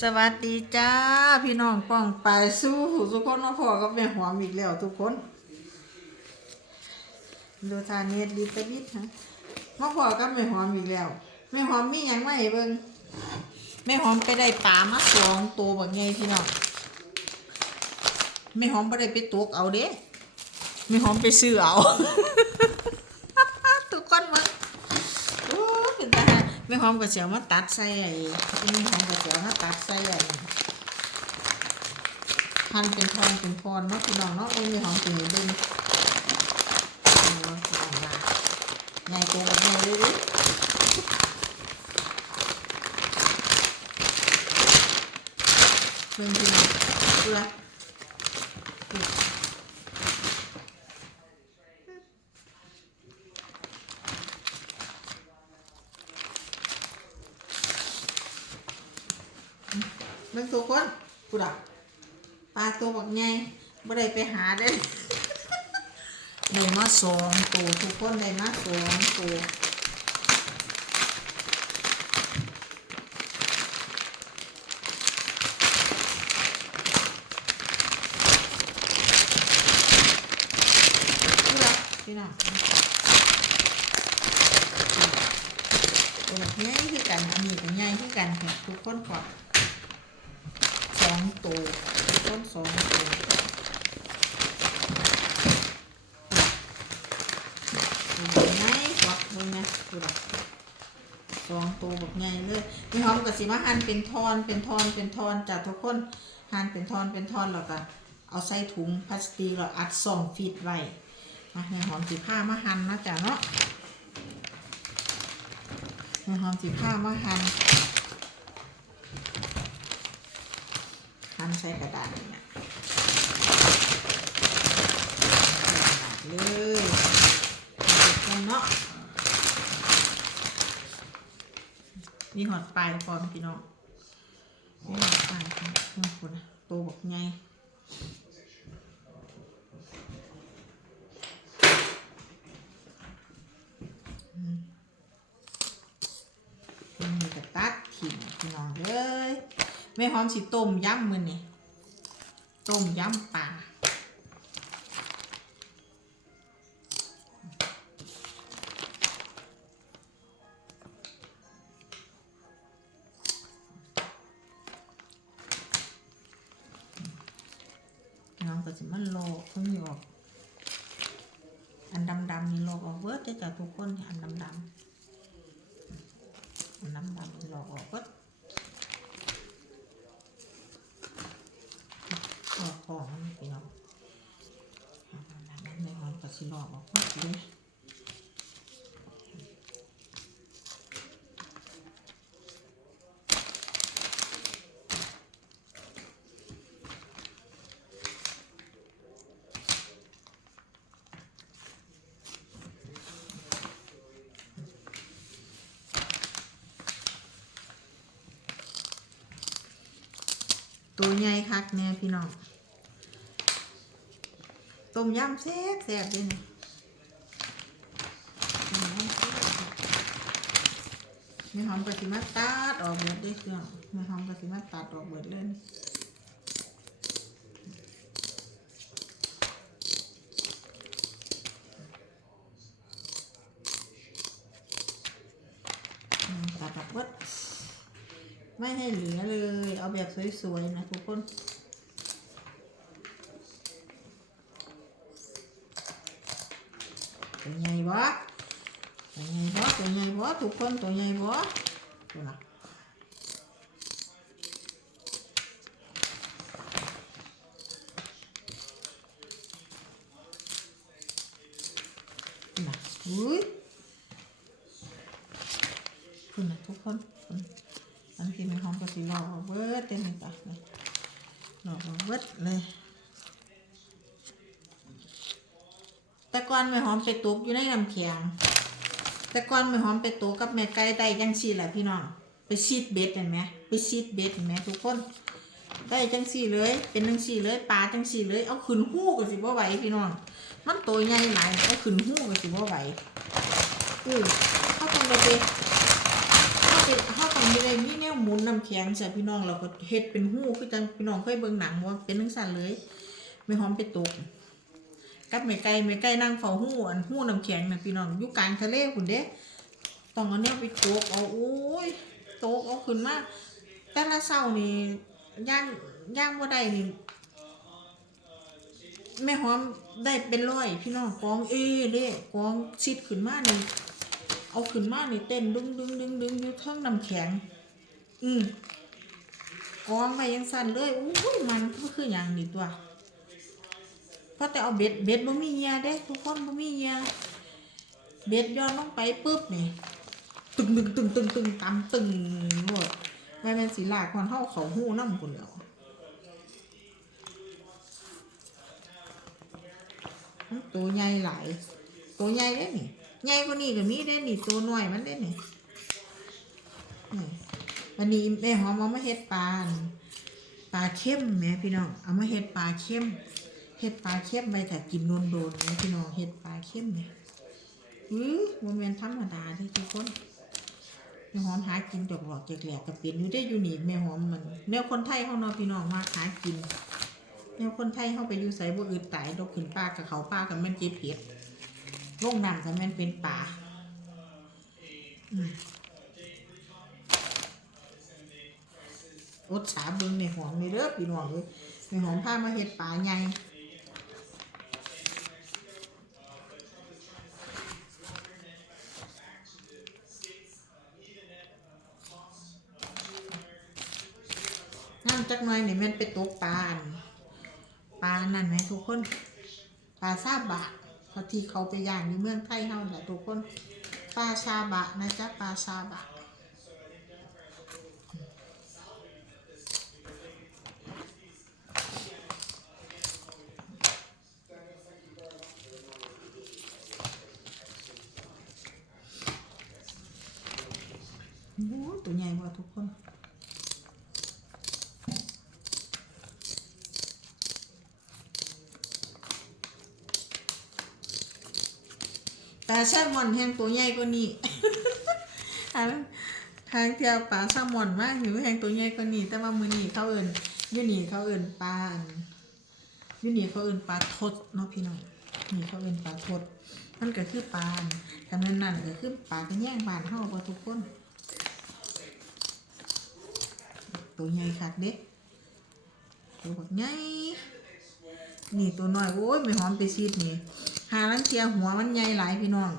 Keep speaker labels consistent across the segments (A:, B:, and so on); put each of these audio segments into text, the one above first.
A: สวัสดีจ้า พี่น้องป้องไปายสู้ทุกคนมาพอกับแม่หอมอีกแล้วทุกคน ดูทาเนียดดีตะบิดฮะมาพอกับแม่หอมอีกแล้วแม่หอมมีหยังมาให้เบิ่งแม่หอมไปได้ปลามาสองตัวแบบไงพี่น้องแม่หอมไม่ได้ไปตกเอาเด้แม่หอมไปซื้อเอา ทุกคนมึง โอ้เป็นตา ไม่หอมกับเสียวมาตัดใส่ไอ้ไม่หอมกับเสียวมาตัดใส่ไอ้พันเป็นทองเป็นพรเนาะพี่น้องเนาะโอ้ยไม่หอมเป็นดึงโอ้ยพี่น้องว่าใหญ่ตัวแบบใหญ่เลยเบิ่งพี่น้องดูละเบิ่ง ตัวคนกูดักปลาตัวแบบใหญ่บ่ได้ไปหาได้ได้มาสองตัวทุกคนได้มาสองตัวพี่น้องพี่น้องตัวแบบง่ายคือกันอันนี้ก็ง่ายคือกันค่ะทุกคนขอสอง ตัวทุกคนสองตัวตัวง่ายกว่าเบิ่งนะดูดอกสองตัวแบบง่ายเลยมีหอมกับสีมาหั่นเป็นทอนเป็นทอนเป็นทอนจากทุกคนหั่นเป็นทอนเป็นทอนแล้วก็เอาใส่ถุงพลาสติกแล้วอัดสองฟีดไว้มาในหอมสีผ้ามาหั่นนะจ๊ะเนาะในหอมสีผ้ามาหั่น หั่นใช้กระดาษเนี่ยกระเลยกันเนาะมีหอดปลายพร้อมพี่น้องมีหอดปลายพร้อมบางคนโตบอกไง มันมีกระตัดถิ่นพี่น้องเลยแม่ห อมสิต้มยำมือนี่ต้มยำปลา ใหญ่คักเนี่พี่น้องต้มยำแซ่บแซ่บเลยเนี่ยต้มยำแซ่บไม่หอมกระสิมาตัดออกเบิดได้เครื่องม่หอมกระสิมาตัดออกเบิดเลยตัดออกเบิดไม่ให้เหลือเลย เอาแบบสวยๆนะทุกคนตัวใหญ่บ่ตัวใหญ่บ่ตัวใหญ่บ่ทุกคนตัวใหญ่บ่ดูนะดูนะอุ้ยคุณนะทุกคนคุณ อันที่ไม่หอมก็สิรอเบิดเต็มเลยปะเลยรอเบิดเลย แต่ก่อนแม่หอมไปตกอยู่ในน้ำแข็งแต่ก่อนแม่หอมไปตกกับแม่ไก่ได้จังซี่แหละพี่น้อง ไปซีดเบ็ดเห็นไหมไปซีดเบ็ดเห็นไหมทุกคน ได้จังซี่เลย เป็นจังซี่เลยปลาจังซี่เลย เอาขึ้นหู้ก็สิบ่ไหวพี่น้อง มันตัวใหญ่หลายเอาขึ้นหู้ก็สิบ่ไหวอือเขาต้องไปไปเขา เฮาต้องมีได้มีแนวหมุนน้ำแข็งใส่พี่น้องเราก็เฮ็ดเป็นหู้คือจังพี่น้องเคยเบิ่งหนังว่าเป็นจังซั่นเลยไม่หอมไปตกกับแม่ไก่แม่ไก่นั่งเฝ้าหู้อันหู้น้ำแข็งน่ะพี่น้องอยู่กลางทะเลพุ่นเด้ต้องเอาแนวไปตกเอาโอ้ยตกเอาขึ้นมาแต่ละเช้านี่ย่างย่างบ่ได้นี่แม่หอมได้เป็นร้อยพี่น้องกองเอเด้กองชิดขึ้นมานี่ เอาขึ้นมานี่เต้นดึงดึงดึงดึงอยู่เทิงน้ำแข็ง อืมกองไปยังสั่นเลยอุ้ยมันก็คืออย่างนี้ตัวเพราะแต่เอาเบ็ดเบ็ดบ่มีเหยียเด้ทุกคนบ่มีเหยียเบ็ดย้อนลงไปปุ๊บนี่ตึงตึงตึงตึงตึงตำตึงหมดแม่เป็นสีลากคนเฮาเขาหู้นำพุ่นแล้วตัวใหญ่หลายตัวใหญ่เด้นี่ ใหญ่กว่านี้ก็มีเด้นี่ตัวน้อยมันเด้นี่นี่วันนี้แม่หอมเอามาเฮ็ดปลาปลาเข้มแม่พี่น้องเอามาเฮ็ดปลาเข้มเห็ดปลาเข้มไปแต่กินโดนโดนๆนะพี่น้องเห็ดปลาเข้มเนี่ยอือมันเป็นธรรมดาที่ทุกคนแม่หอมหากินดอกหลอกจกแหลกกับเป็นอยู่ได้อยู่นี่แม่หอมมันแนวคนไทยเขาเนาะพี่น้องมาหากินแนวคนไทยเขาไปอยู่ใส่บ่อึดตายดอกขึ้นปลากับเขาปลากับแม่นเจ็บเผ็ด ลงน้ำกับแม่นเป็นปลาอืมอดสาเบิ่งแม่หอมนี่เด้อพี่น้องเอ้ยแม่หอมพามาเฮ็ดปลาใหญ่น้ำจักหน่อยนี่แมันไปตกปลาปลานั่นไหมทุกคน ปลาซาบะ พอที่เขาไปย่างนี้เมืองไทยเฮาแหละทุกคนปลาชาบะนะจ๊ะปลาชาบะ โอ้โหตัวใหญ่กว่าทุกคน ปลาแซลมอนแห้งตัวใหญ่กว่านี้ทางทางเที่ยวปลาแซลมอนมากหิวแห้งตัวใหญ่กว่านี้แต่ว่ามือนี้เขาเอินยูนี่เขาเอินปลาอันยูนี่เขาเอินปลาทดเนาะพี่น้องนี่เขาเอินปลาทดมันก็คือปลาอันคำนั้นนั่นก็คือปลากระแยงบานเฮาบ่ทุกคน ตัวใหญ่คักเด้ตัวบักใหญ่นี่ตัวน้อยโอ้ยไม่หอมไปซีดนี่ หาลังเทียหัวมันใหญ่หลายพี่น้อง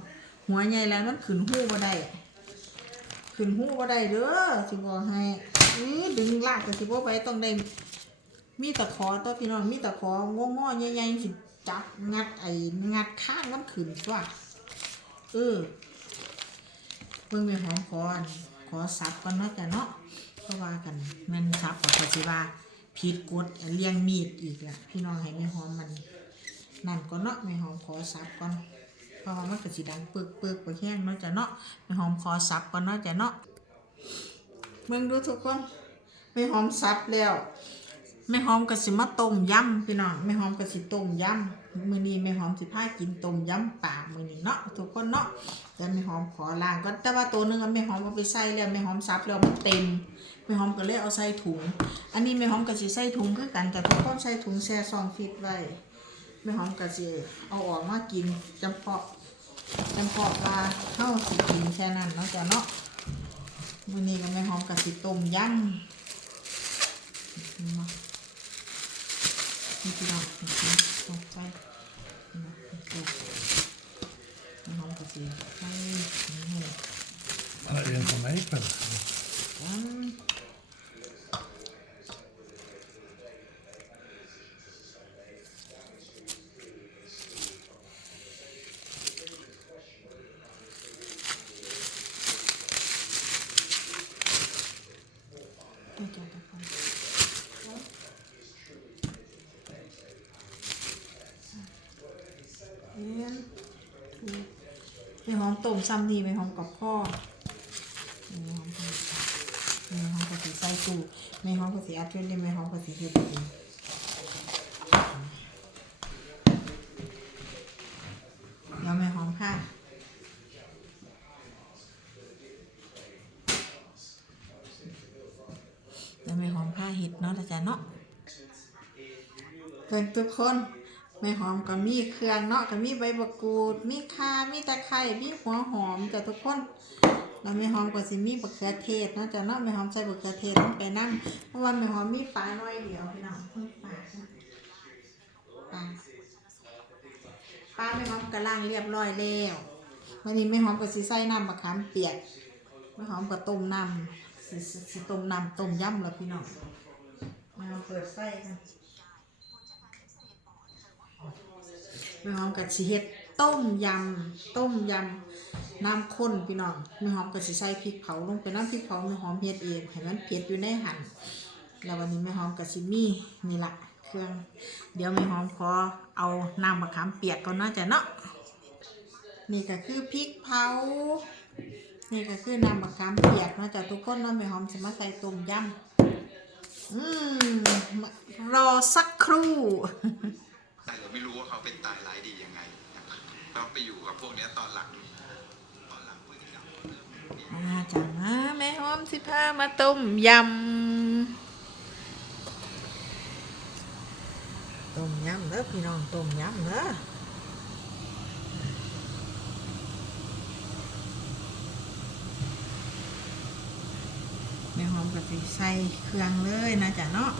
A: หัวใหญ่แล้วมันขึ้นหู้บ่ได้ขึ้นหู้บ่ได้เด้อสิบอกให้อื้อดึงลากก็สิบ่ไปต้องได้มีตะขอตัวพี่น้องมีตะขององอๆใหญ่ๆสิจับงัดไอ้งัดข้างมันขึ้นตัวเออเบิ่งม่หอมขออันขอสับก่อนเนาะจ้ะเนาะเพราะว่ากันแมันซับกับเขาสิว่าผิดกฎเลี้ยงมีดอีกละพี่น้องให้แม่หอมมัน นั่นก็เนาะแม่หอมขอซับก่อนเพราะว่ามันก็สิดังปึกปึกไปแห้งเนาะจ้ะเนาะแม่หอมขอซับก่อนเนาะจ้ะเนาะเมืองดูทุกคนแม่หอมซับแล้วแม่หอมก็สิมาต้มยำพี่น้องแม่หอมก็สิต้มยำมื้อนี้แม่หอมสิพากินต้มยำปลามื้อนี้เนาะทุกคนเนาะแต่แม่หอมขอล้างก็แต่ว่าตัวหนึงอะแม่หอมเอาไปใส่แล้วแม่หอมซับแล้วมันเต็มแม่หอมก็เลยเอาใส่ถุง อันนี้แม่หอมก็สิใส่ถุงคือกันแต่ทุกคนใส่ถุงแช่ซองฟิตไว้ แม่หอมก็สิเอาออกมากินจำเพาะจำเพาะปลาเฮาสิกินแค่นั้นเนาะจ้ะเนาะมื้อนี้ก็แม่หอมก็สิต้มยำเนาะนี่พี่น้องนี่ตกไปนี่นะนี่แม่หอมก็สิใส่นี่
B: Har du en på mig på
A: เนี่ยหอมต้มซ้ำดีไหมหอมกับข้อนี่หอมกับมีหอมกับสีใส่ตู้มีหอมกับสีอัดเวลี่มีหอมกับสีเฮ็ดดีเดี๋ยวม่หอมผ้าเดี๋ยวม่หอมผ้าเห็ดเนาะละจ้ะเนาะเป็นทุกคน ม่หอมก็มีเครื่องเนาะก็มีใบมะกูด มีข่ามีตะไคร้มีหัวหอมจ้ะทุกคนแล้วแม่หอมก็สิมีบักเขือเทศเนาะจ้ะเนาะแม่หอมใส่บักเขือเทศลงไปนํเพราะว่าแม่หอมมีปลาน้อยเดียวพี่น้องปลาปลาปลาแม่หอมก็ล้างเรียบร้อยแล้ววันนี้แม่หอมก็สิใส่น้ำมะขามเปียกแม่หอมก็ต้มน้ำสิต้มน้ำต้มยำแล้วพี่น้องมาเปิดไฟกัน แม่หอมกับสิเฮ็ดต้มยำต้มยำน้ำข้นพี่น้องแม่หอมก็สิใส่พริกเผาลงไปน้ำพริกเผาแม่หอมเฮ็ดเองให้มันเผ็ดอยู่ในหั่นแล้ววันนี้แม่หอมกับสิมีนี่ละเครื่อง เดี๋ยวแม่หอมขอเอาน้ำมะขามเปียกก่อนเนาะจ้ะเนาะนี่ก็คือพริกเผานี่ก็คือน้ำมะขามเปียกเนาะจ้ะทุกคนเนาะแม่หอมจะมาใส่ต้มยำอืมรอสักครู่
C: แต่เราไม่รู้ว่าเขาเป็นตายร้ายดียังไงเราไปอยู่กับพวกนี้ตอนหลังตอนหลังพฤติกรรมเขาเริ่มเปลี่ยน
A: มาจ้ะมาแม่หอมสิพามาต้มยำ ต้มยำเด้อพี่น้องต้มยำเด้อแม่หอมก็สิใส่เครื่องเลยนะจ๊ะเนาะ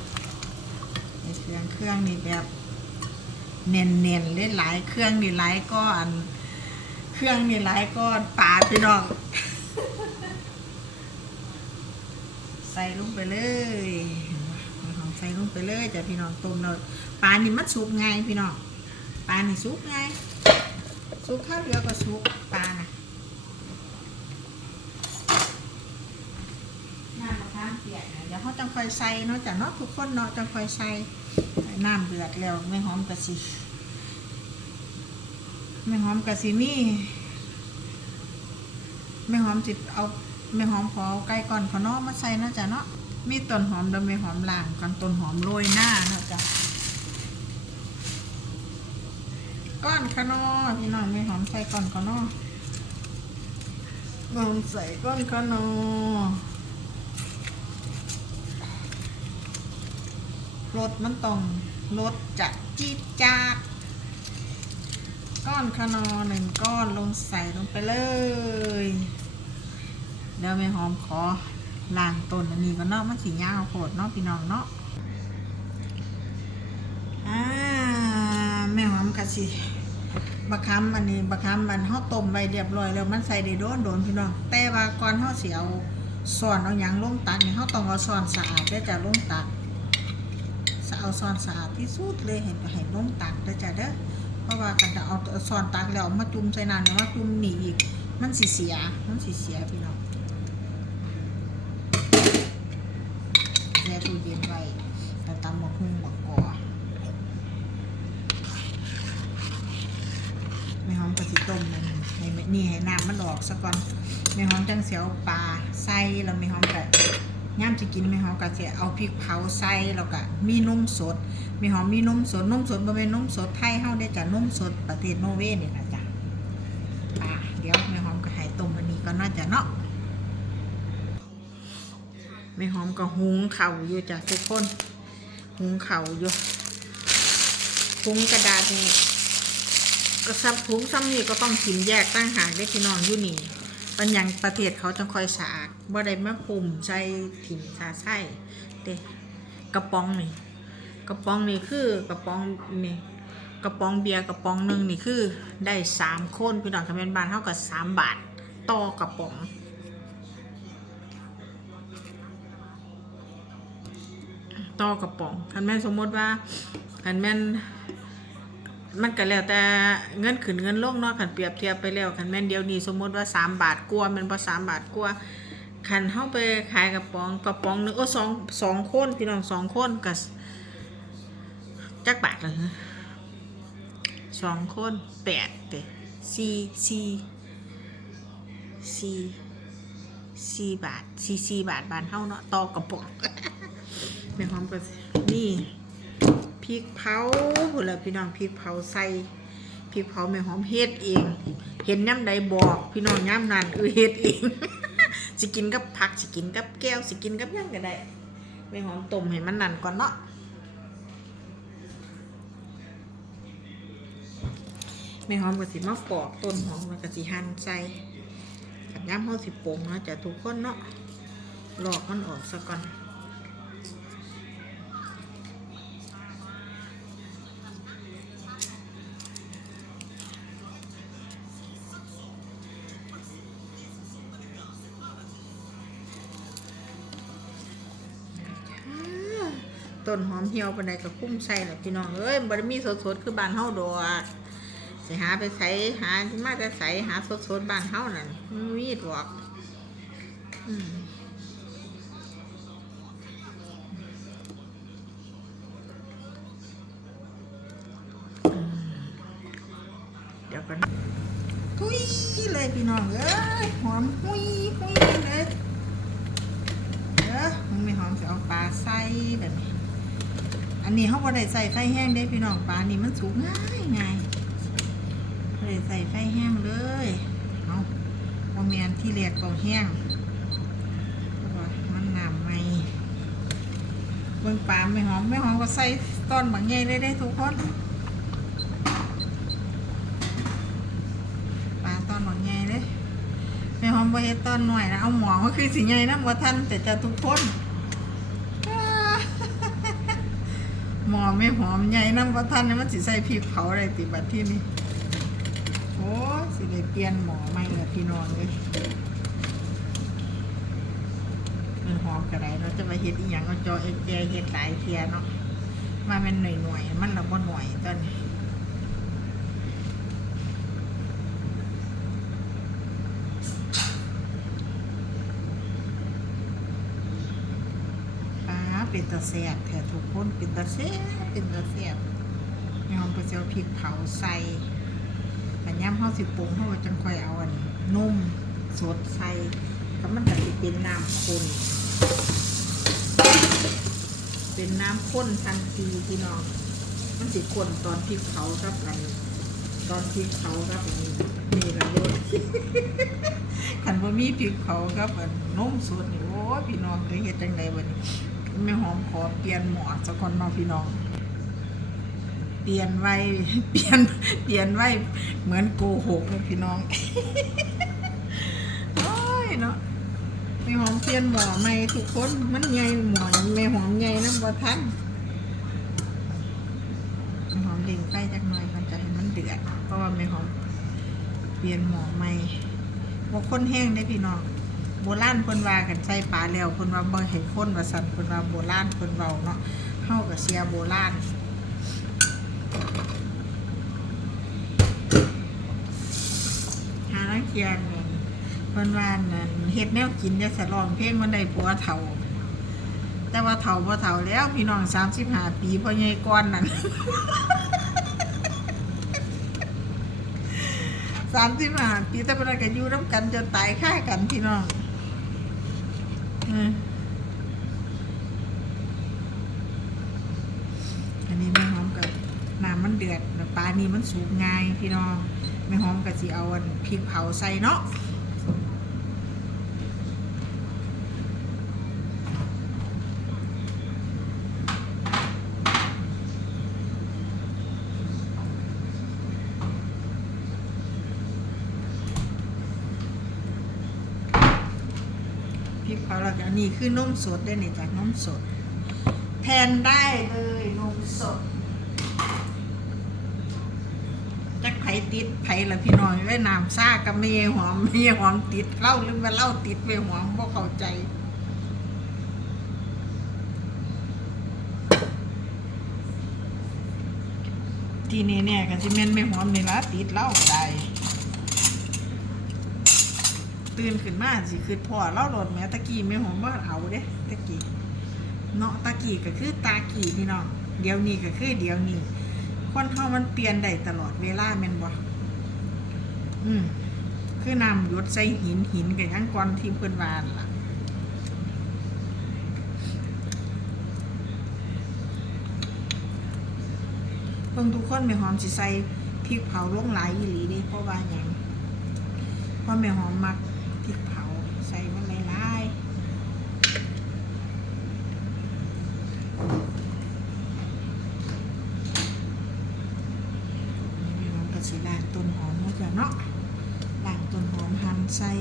A: ในเครื่องเครื่องนี่แบบ เน่นเน่นๆเลยหลายเครื่องนี่หลายก้อนเครื่องนี่หลายก้อนปลาพี่น้อง ใส่ลงไปเลยเอาใส่ลงไปเลยจ้ะพี่น้องต้มเราปลานี่มันสุกไงายพี่น้องปลานี่สุกไงายสุกข้าวเดียวก็สุกปลานะน้ำมะขามเปียกนะเดี๋ยวเขาจะค่อยใส่เนาะจ้ะเนาะทุกคนเนาะจะค่อยใส่ น้ำเดือดแล้วไม่หอมกะสิไม่หอมกะสิมี่ไม่หอมจิเอาไม่หอมขอเอาไก่ก่อนขอนาะมาใส่นาะจ้ะเนาะมีต้นหอมแล้วไม่หอมล่างกันต้นหอมโรยหน้านะจ้ะก้อนขนอพี่น้องไม่หอมใส่ก้อนขนอหอมใส่ก้อนขนอ รสมันต้องรสจัดจี๊ดจ๊าดก้อนขนอหนึ่งก้อนลงใส่ลงไปเลยเดี๋ยวแม่หอมขอล้างต้นอันนี้ก็เนาะมันสียาวโคตรเนาะพี่น้องเนาะอ่าแม่หอมกะสิบักคำอันนี้บักคำมันเฮาต้มไว้เรียบร้อยแล้วมันใส่ได้โดนโดนพี่น้องแต่ว่าก่อนเฮาสิเอาซ่อนเอาหยังลงตักนี่เฮาต้องเอาซ่อนสะอาดเด้อจะลงตัก เอาซอนสะอาดที่สุดเลยให้ให้ลงตักเด้อจ้ะเด้อเพราะว่ากันจะเอาซอนตักแล้วเอามาจุ่มใส่น้ำเนี่ยมาจุ่มหนีอีก มันสิเสียมันสิเสียพี่น้องแช่ตู้เย็นไว้แล้วตำหมกหุ่งหมกกอแม่หอมกระสิต้มมันให้นี่ให้น้ำมันออกซะก่อนแม่หอมจังเสียวปลาใส่แล้วแม่หอมกะ ย่ามจะกินแม่หอมกะสิเอาพริกเผาใส่แล้วก็มีนมสดม่หอมมีนมสดนมสดบ่แม่นนมสดไทยเฮาได้จ้ะนมสดประเทศโนเวย์นี่ล่ะจ้ะอ่าเดี๋ยวแม่หอมก็ให้ต้มอันนี้ก่อนเนาจะเนาะแม่หอมก็หุงเข่าอยู่จ้ะทุกคนหุงเข่าอยู่หุงกระดาษนี่ก็ซับหุงซ้ำนี่ก็ต้องกินแยกตั้งหากได้พี่น้องอยู่นี่ ปัญญังประเทศเขาจะคอยสะอาดบ่ได้มาปุ่มใส่ถิ่นซาไส้เด้กระป๋องนี่กระป๋องนี่คือกระป๋องนี่กระป๋องเบียร์กระป๋องหนึ่งนี่คือ ได้สามคนพี่น้องคำเป็นบานเท่ากับสามบาทต่อกระป๋องต่อกระป๋องคันแม่นสมมติว่าคันแม่น มันก็แล้วแต่เงินขึ้นเงินลงเนาะคันเปรียบเทียบไปแล้วคันแม่นเดียวนี้สมมติว่าสามบาทกว่าแมันบ่สามบาทกว่าคันเฮาไปขายกระป๋องกระป๋องหนึงโอ้สองสองคนพี่น้องสองคนก็จักบาทเลยสองคนแปดเด้สี่สี่สี่สี่บาทสี่สี่บาทบานเฮาเนาะต่อกระป๋องแม่หอมก็นี่ พริกเผาพุ่นละพี่น้องพริกเผาใส่พริกเผาแม่หอมเฮ็ดเอง เห็นย่ำใดบอก พี่น้องย่ำนันเออเฮ็ดเองสิกินกับผักสิกินกับแก้วสิกินกับหยังก็ได้ไปหอมต้มให้มันนั่นก่อนเนาะไม่หอมก็สิมาปอกต้นหอมแล้วก็สิหั่นใส่ขันย่ำเฮาสิปรุงเนาะจะทุกคนเนาะหลอกมันออกซะก่อน ต้นหอมเหี่ยวปานใดก็คุ้มใส่แหละพี่น้องเอ้ยบ่ได้มีสดๆคือบ้านเฮาดอกสิหาไปใส่หามาแต่ใส่หาสดๆบ้านเฮานั่นมีดอกอืมเดี๋ยวกันทุยเลยพี่น้องเอ้ยหอมหุยหุยเลยเด้อมึงไม่หอมจะเอาปลาใส่แบบนี้ อันนี้เขาบ่ได้ใส่ไฟแห้งได้พี่น้องปลานี่มันสุกง่ายง่ายบ่ได้ใส่ไฟแห้งเลยเอาบ่แมนที่เรียกต้องแห้งว่ามันน้ำไม่เบิ่งปลาไม่หอมไม่หอมก็ใส่ตอนบางใหญ่เลยได้ทุกคนปลาตอนบางใหญ่เลยไม่หอมบ่เฮ็ดตอนหน่อยนะเอาหมอก็คือสิใหญ่นะบ่ทันแต่จะทุกคน ห มอไม่หอมใหญ่น้ำพระทันเนี่ยมันสิใส่พริกเผาอะไรติบัดที่นี่โอ้สิได้เปลี่ยนหมอใหม่ละพี่น้องเลยมันหอมกระไรเราะจะมาเห็ดอีหยังเอาจอเอ็กเจเห็ดหลายเทียเนาะมาเป็นหน่วยหน่วยๆมันละบ่หน่วยตอนนี้ป้าเป็น ตาแซ่บแท้ทุกคนเป็นตาแซ่บเป็นตาแซ่บยอมไปเจียวพริกเผาใส่ปัญญามเฮาสิปรุงเฮาก็จังค่อยเอาอันนี้นุ่มสดใส่ก็มันก็สิเป็นน้ำข้นเป็นน้ำข้นทันทีพี่น้อง มันสิข้นตอนพริกเผากับอะไรตอนพริกเผากับอันนี้นี่ละรสขันบ่มีพริกเผากับอันนุ่มสดนี่โอ้พี่น้องเคยเฮ็ดจังไดบัดนี้ แม่หอมขอเปลี่ยนหมอสักคนเนาะพี่น้อง เปลี่ยนไว้เปลี่ยนเปลี่ยนไว้เหมือนโกหกเลยพี่น้องโอ้ยเนาะแม่หอมเปลี่ยนหมอใหม่ทุกคนมันใหญ่หมอแม่หอมใหญ่น้ำบ่ทันแม่หอมเล่งไฟจักหน่อยมันจะให้มันเดือดเพราะว่าแม่หอมเปลี่ยนหมอใหม่บ่คนแห้งได้พี่น้อง โบราณเพิ่นว่ากันใส่ปลาแล้วเพิ่นว่าบ่ให้คนว่าสั่นเพิ่นว่าโบราณเพิ่นเว้าเนาะเฮาก็เสียโบราณหาลังเคียนนั่นเพิ่นว่านั่นเฮ็ดแนวกินจะสร้องเพลงมันได้ผัวเฒ่าแต่ว่าเฒ่าบ่เฒ่าแล้วพี่น้อง35ปีพ่อใหญ่ก่อนนั่น35ปีแต่เพิ่นก็อยู่นํกันจนตายค่ากันพี่น้อง อันนี้แม่หอมกับน้ำมันเดือดปลานี่มันสุกง่ายพี่น้องแม่หอมกับสีเอาพริกเผาใส่เนาะ พริกเผาแล้วก็อั นนี้คือนมสดได้เนี่ยจากนมสด แทนได้เลยนมสดจักไผติดไผละพี่น้องไว้น้ำซ่ากับเมยหอมเมยหอมติดเล้าหรือว่าเล้าติดเมยหอมบ่เข้าใจที่นี่เนี่ยกันสิแม่นไม่หอมนี่ละติดเล้าได้ ตื่นขึ้นมาสิคือพ่อเล่าโดดแม่ตะกี้แม่หอมบ่เอาเด้ตะกี้เนาะตะกี้ก็คือตากี้พี่น้องเดี๋ยวนี้ก็คือเดี๋ยวนี้คนเฮามันเปลี่ยนได้ตลอดเวลาแม่นบ่อืมคือนำหยดใส่หินหินก็ยังก่อนที่เพิ่นวานั่นล่ะเบิ่งทุกคนแม่หอมสิใส่พริกเผาลงหลายอีหลีเด้เพราะว่าหยังเพราะแม่หอมมัก พริกเผาใส่มันหลายๆพี่น้องก็สิล้างต้นหอมมาจ้ะเนาะล้างต้นหอมหั่นใส่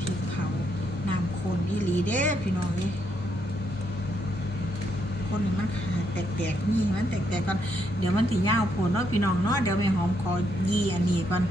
A: พริกเผาน้ำคนอีหลีเด้พี่น้องเด้คนนี่มันขาแตกๆนี่มันแตกๆก่อนเดี๋ยวมันถึงยาวผลเนาะพี่น้องเนาะเดี๋ยวแม่หอมขอยีอันนี้ก่อน